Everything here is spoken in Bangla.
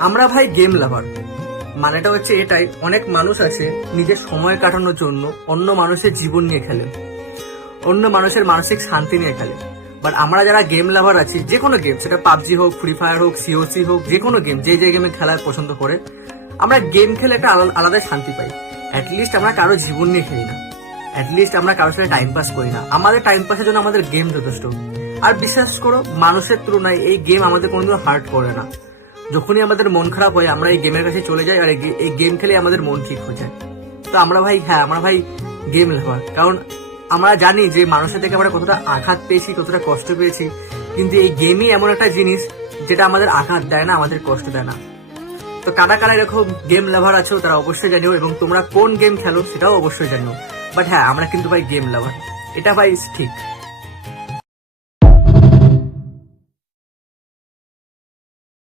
আমরা ভাই গেম লাভার, মানেটা হচ্ছে এটাই। অনেক মানুষ আছে নিজের সময় কাটানোর জন্য অন্য মানুষের জীবন নিয়ে খেলে, অন্য মানুষের মানসিক শান্তি নিয়ে খেলে। বাট আমরা যারা গেম লাভার আছি, যে কোনো গেম, সেটা পাবজি হোক, ফ্রি ফায়ার হোক, সিওসি হোক, যে কোনো গেম, যে যে গেমে খেলা পছন্দ করে, আমরা গেম খেলে একটা আলাদা শান্তি পাই। অ্যাটলিস্ট আমরা কারো জীবন নিয়ে খেলি না, অ্যাটলিস্ট আমরা কারোর সাথে টাইম পাস করি না। আমাদের টাইম পাসের জন্য আমাদের গেম যথেষ্ট। আর বিশ্বাস করো, মানুষের তুলনায় এই গেম আমাদের কোনোদিন হার্ট করে না। যখনই আমাদের মন খারাপ হয়, আমরা এই গেমের কাছে চলে যাই, আর এই গেম খেলে আমাদের মন ঠিক হয়ে যায়। তো আমরা ভাই, হ্যাঁ, আমরা ভাই গেম লাভার। কারণ আমরা জানি যে মানুষের থেকে আমরা কতটা আঘাত পেয়েছি, কতটা কষ্ট পেয়েছি, কিন্তু এই গেমই এমন একটা জিনিস যেটা আমাদের আঘাত দেয় না, আমাদের কষ্ট দেয় না। তো কারা কারা এরকম গেম লাভার আছো তারা অবশ্যই জানিও, এবং তোমরা কোন গেম খেলো সেটাও অবশ্যই জানিও। বাট হ্যাঁ, আমরা কিন্তু ভাই গেম লাভার, এটা ভাই ঠিক।